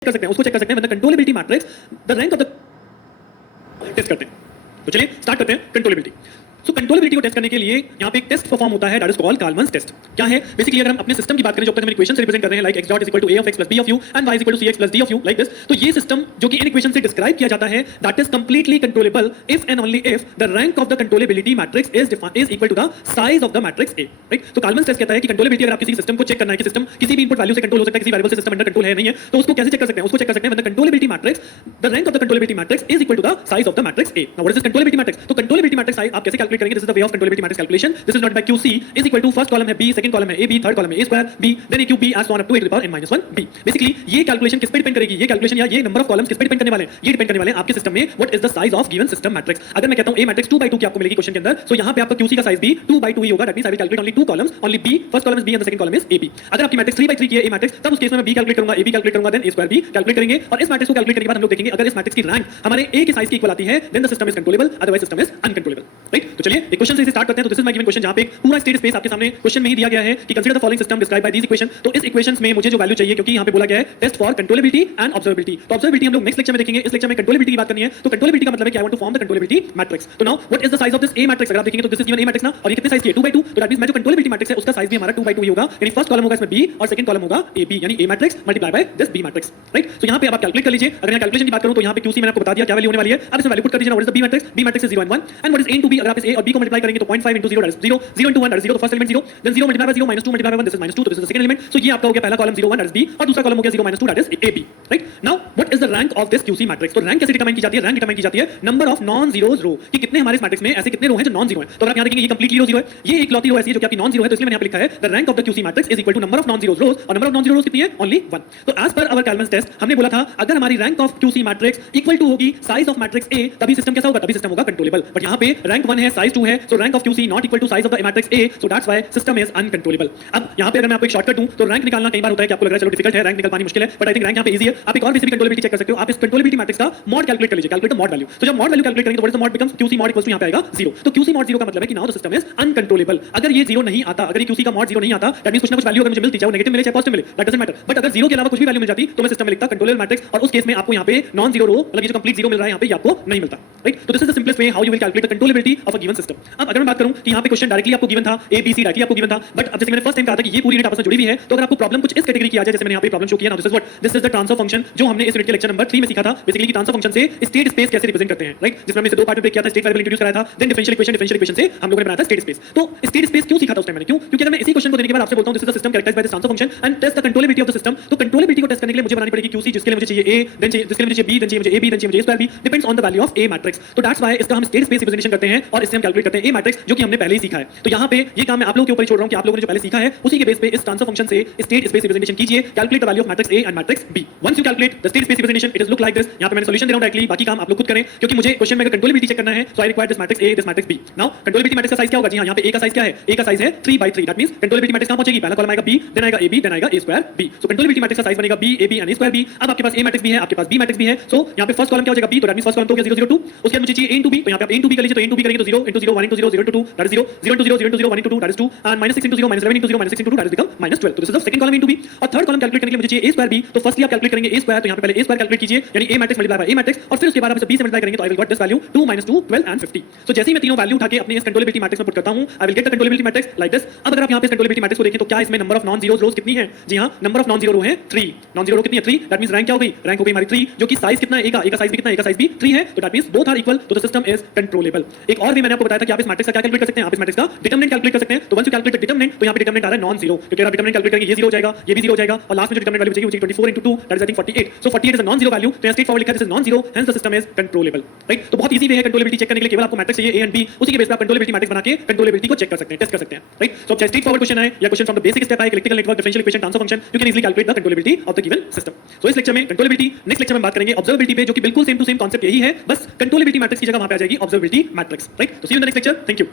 कर सकते हैं, उसको चेक कर सकते हैं, controllability matrix the rank of the test करते हैं। तो चलिए स्टार्ट करते हैं कंट्रोलेबिलिटी। सो कंट्रोलेबिलिटी को टेस्ट करने के लिए यहाँ पे एक टेस्ट परफॉर्म होता है, दैट इज कॉल्ड काल्मन्स टेस्ट। क्या है बेसिकली, अगर हम अपने सिस्टम की बात करें, जो तक हम इक्वेशन से रिप्रेजेंट कर रहे हैं, like x dot is equal to a of x plus b of u and y is equal to cx plus d of u, like this. तो ये सिस्टम जो कि इन इक्वेशन से डिस्क्राइब किया जाता है, that is completely controllable if and only if the rank of the controllability matrix is equal to the size of the matrix A, right. तो Kalman's test कहता है कि कंट्रोलेबिलिटी, अगर आप किसी सिस्टम को चेक करना है कि सिस्टम किसी भी इनपुट वैल्यू से कंट्रोल हो सकता है, किसी वेरिएबल से सिस्टम अंडर कंट्रोल है नहीं है, तो उसको कैसे चेक कर सकते हैं? उसको चेक कर सकते हैं when the controllability matrix, the rank of the controllability matrix is equal to the size of the matrix A। Now what is controllability matrix? तो कंट्रोलेबिलिटी मैट्रिक्स साइज आप कैसे कैलकुलेट करेंगे? This is the way of controllability matrix calculation. This is not by QC is equal to first column है B, second column है AB, third column है A square B, then AQB as on up to a to the power n minus 1 B। Basically ये calculation किस पे depend करेगी? ये calculation या ये नंबर ऑफ कॉलम्स किस पे डिपेंड करने वाले हैं? ये डिपेंड करने वाले हैं आपके सिस्टम में what is the size of given system matrix. अगर मैं कहता हूं A मैट्रिक्स 2/2 की आपको मिलेगी क्वेश्चन के अंदर, सो यहां पे आपका QC का साइज भी 2/2 ही होगा। That means I will calculate only 2 columns, only B, first column is B and the second column is AB। अगर आपकी मैट्रिक्स 3/3 की है A मैट्रिक्स, तब उस केस में मैं B कैलकुलेट करूंगा, AB कैलकुलेट करूंगा, then A square B calculate करेंगे। और इस मैट्रिक्स को कैलकुलेट करने के बाद हम लोग देखेंगे अगर इस मैट्रिक्स की रैंक हमारे A के साइज के इक्वल आती है, then the system is controllable, otherwise system is uncontrollable, right. तो चलिए एक क्वेश्चन से स्टार्ट करते हैं। तो this is my given question, जहां पे एक पूरा स्टेट स्पेस आपके सामने क्वेश्चन में ही दिया गया है कि consider the following system describe by these equation. तो इस इक्वेशंस में मुझे जो वैल्यू चाहिए, क्योंकि यहां पे बोला गया है test for controllability and observability. तो ऑब्जर्वेबिलिटी हम लोग नेक्स्ट लेक्चर में देखेंगे। इस लेक्चर में कंट्रोलेबिलिटी की बात करनी है। तो कंट्रोलेबिलिटी का मतलब है कि I want to form the controllability matrix. तो now what is the size of this A matrix? अगर आप देखेंगे तो this is given A matrix ना, और ये कितने साइज की है? 2/2। तो दैट मींस मैं जो कंट्रोलेबिलिटी मैट्रिक्स है उसका साइज भी हमारा 2/2 ही होगा। यानी फर्स्ट कॉलम होगा इसमें B और सेकंड कॉलम होगा AB, यानी A matrix multiply by this B matrix, right. तो यहां पे अब आप कैलकुलेट कर लीजिए। अगर मैं कैलकुलेशन की बात करूं तो यहां पे QC मैंने आपको बता दिया क्या वैल्यू होने वाली है। अब इसमें वैल्यू पुट कर दीजिए। What is the B matrix? B matrix is 0 and 1 and what is A into B? अगर आप इस A और B को मल्टीप्लाई करेंगे तो 0.5 into 0 that is 0, 0 into 1 that is 0, तो first element 0, then 0 multiply by 0 -2 multiply by 1 this is -2, तो this is the second element. So ये आपका हो गया पहला कॉलम 0 1 दैट इज B, और दूसरा कॉलम हो गया 0 -2 that is AB, right. Now what is the rank of this QC matrix? तो रैंक कैसे डिटरमाइन की जाती है? रैंक डिटरमाइन की जाती है नंबर ऑफ नॉन जीरोस रो, कि कितने हमारे इस मैट्रिक्स में ऐसे कितने रो हैं जो नॉन जीरो हैं। तो अगर आप यहां देखेंगे ये कंप्लीटली रो जीरो है, ये एक लौती रो ऐसी है जो कि आपकी नॉन जीरो है, तो इसलिए मैंने यहां पे लिखा है the rank of the QC matrix is equal to number of non zeros rows, और number of non zero rows कितनी है? ओनली 1। तो एज पर आवर काल्मन्स टेस्ट हमने बोला था अगर हमारी rank of QC matrix equal to होगी साइज ऑफ मैट्रिक्स A, तभी सिस्टम कैसा होगा? तभी सिस्टम होगा कंट्रोलेबल। बट यहां पे रैंक 1 है, साइज 2 है, so rank of QC not equal to size of the matrix A, so that's why system is uncontrollable. अब यहां पे अगर मैं आपको एक शॉर्टकट दूं तो रैंक निकालना कई बार होता है कि आपको लग रहा है चलो डिफिकल्ट है, रैंक निकाल पानी मुश्किल है, बट आई थिंक रैंक यहां पे इजी है। आप एक और बेसिक कंट्रोलेबिलिटी चेक कर सकते हो। आप इस कंट्रोलेबिलिटी मैट्रिक्स का मॉड कैलकुलेट कर लीजिए, कैलकुलेट द मॉड वैल्यू। तो जब मॉड वैल्यू कैलकुलेट करेंगे तो what is the mod becomes QC mod equals to यहां पे आएगा 0। तो QC मॉड 0 का मतलब है कि now the system is uncontrollable. अगर ये 0 नहीं आता, अगर ये QC का मॉड 0 नहीं आता, दैट मींस कुछ ना कुछ वैल्यू अगर मुझे मिलती, चाहे वो नेगेटिव मिले चाहे पॉजिटिव मिले, दैट डजंट मैटर। बट अगर 0 के अलावा कुछ भी वैल्यू मिल जाती तो मैं सिस्टम में लिखता कंट्रोलेबल मैट्रिक्स, और उस केस में आपको यहां पे नॉन जीरो रो, मतलब ये जो कंप्लीट 0 मिल रहा है यहां पे, ये आपको नहीं मिलता, राइट। तो this is the simplest way how you will calculate the controllability of a given system. अब अगर मैं बात करूं कि यहां पे क्वेश्चन डायरेक्टली आपको गिवन था, A B C डायरेक्टली आपको गिवन था, बट अब जैसे मैंने फर्स्ट टाइम कहा था कि ये पूरी यूनिट आपस में जुड़ी हुई है, तो अगर आपको प्रॉब्लम कुछ इस कैटेगरी की आ जाए, जैसे मैंने यहां पे प्रॉब्लम शो किया ना, this is what, this is the transfer function जो हमने इस यूनिट के लेक्चर नंबर 3 में सीखा था, बेसिकली कि ट्रांसफर फंक्शन से स्टेट स्पेस कैसे रिप्रेजेंट करते हैं, राइट। जिसमें हमने इसे दो पार्ट में ब्रेक किया था, स्टेट वेरिएबल इंट्रोड्यूस कराया था, देन डिफरेंशियल इक्वेशन से हम लोगों ने बनाया था स्टेट स्पेस। तो स्टेट स्पेस क्यों सीखा था उस टाइम मैंने? क्यों? क्योंकि अगर मैं इसी क्वेश्चन को देने के बाद आपसे बोलता हूं this is the system characterized by this transfer function and test the controllability of the system, तो कंट्रोलेबिलिटी को टेस्ट करने के लिए मुझे बनानी पड़ेगी QC, जिसके लिए मुझे चाहिए A, देन चाहिए जिसके लिए मुझे चाहिए B, देन चाहिए मुझे AB, देन चाहिए मुझे A square B, depends on the value of A matrix. तो दैट्स व्हाई इसका हम स्टेट स्पेस रिप्रेजेंटेशन करते हैं और इससे हम कैलकुलेट करते हैं A मैट्रिक्स, जो कि हमने पहले ही सीखा है। तो यहां पे ये काम मैं आप लोगों के ऊपर ही छोड़ रहा हूं कि आप लोगों ने जो पहले सीखा है उसी के बेस पे इस ट्रांसफर फंक्शन से स्टेट स्पेस रिप्रेजेंटेशन कीजिए, calculate the value of matrix A and matrix B। Once you calculate the state space representation it is look like this. यहां पे मैंने सॉल्यूशन दे रहा हूं डायरेक्टली, बाकी काम आप लोग खुद करें, क्योंकि मुझे क्वेश्चन में अगर कंट्रोलेबिलिटी चेक करना है so I require this matrix A, this matrix B। Now controllability matrix का साइज क्या होगा? जी हां, यहां पे A का साइज क्या है? A का साइज है 3/3, दैट मींस कंट्रोलेबिलिटी मैट्रिक्स कहां पहुंचेगी? पहला कॉलम आएगा B, देन आएगा AB, देन आएगा A square B। So controllability matrix का साइज बनेगा B, AB and A square B। अब आपके पास A मैट्रिक्स भी है, आपके पास B मैट्रिक्स भी है, सो यहां पे फर्स्ट कॉलम क्या हो जाएगा? B, तो दैट मींस फर्स्ट कॉलम तो हो गया 0 0 2। उसके बाद मुझे चाहिए A into B, तो यहां पे आप A into B कर लीजिए, तो A into B करेंगे तो 0 into 0 1 into 0 0 into 2 that is 0, 0 into 0 0 into 0 1 into 2 that is 2, and -6 into 0 -11 into 0 -6 into 2 that is become -12। तो this is the second column into B। और थर्ड कॉलम कैलकुलेट करने के लिए मुझे चाहिए A स्क्वायर B, तो फर्स्टली आप calculate करेंगे A स्क्वायर, तो यहां पे पहले A स्क्वायर कैलकुलेट कीजिए, यानी A matrix multiply by A matrix, और फिर उसके बाद आप इसे B से मल्टीप्लाई करेंगे तो I will got this value 2 -2 12 and 50। सो जैसे ही मैं तीनों वैल्यू उठा के अपने इस कंट्रोलेबिलिटी मैट्रिक्स में पुट करता हूं, I will get the controllability matrix like this. अब अगर आप यहां पे इस कंट्रोलेबिलिटी मैट्रिक्स को देखें तो क्या इसमें नंबर ऑफ नॉन जीरोस रोज कितनी है? जी हां, नंबर ऑफ नॉन जीरो रो है 3। नॉन जीरो रो कितनी है? 3, दैट मींस रैंक क्या हो गई? रैंक हो गई हमारी 3, जो कि साइज कितना है A का? A का साइज भी कितना है? A का साइज भी 3 है, तो that means both are equal, तो द सिस्टम इज कंट्रोलेबल। एक और भी मैंने आपको बताया था कि आप इस मैट्रिक्स का क्या कैलकुलेट कर सकते हैं? आप इस मैट्रिक्स का डिटरमिनेंट कैलकुलेट कर सकते हैं। तो once you calculate the determinant, तो यहां पे डिटरमिनेंट आ रहा है नॉन जीरो, क्योंकि आप डिटरमिनेंट कैलकुलेट करेंगे ये 0 हो जाएगा, ये भी 0 हो जाएगा, और लास्ट में जो डिटरमिनेंट वैल्यू बचेगी वो 24 into 2 that is I think 48। So 48 is a non zero value, तो यहां स्ट्रेट फॉरवर्ड लिखा है this is non zero, hence the system is controllable, right. तो बहुत इजी वे है कंट्रोलेबिलिटी चेक करने के लिए, केवल आपको मैट्रिक्स चाहिए A एंड B, उसी के बेस पे आप कंट्रोलेबिलिटी मैट्रिक्स बना के कंट्रोलेबिलिटी को चेक कर सकते हैं, टेस्ट कर सकते हैं, राइट। सो चाहे स्ट्रेट फॉरवर्ड क्वेश्चन है या question from the basic step है, electrical network, differential equation, transfer function, you can easily calculate the controllability of the given system. So इस लेक्चर में कंट्रोलेबिलिटी, नेक्स्ट लेक्चर में बात करेंगे ऑब्जर्वेबिलिटी पे, जो कि बिल्कुल सेम टू सेम कांसेप्ट यही है, बस कंट्रोलेबिलिटी मैट्रिक्स की जगह वहां पे आ जाएगी ऑब्जर्वेबिलिटी मैट्रिक्स, राइट। तो see you in the next lecture, thank you.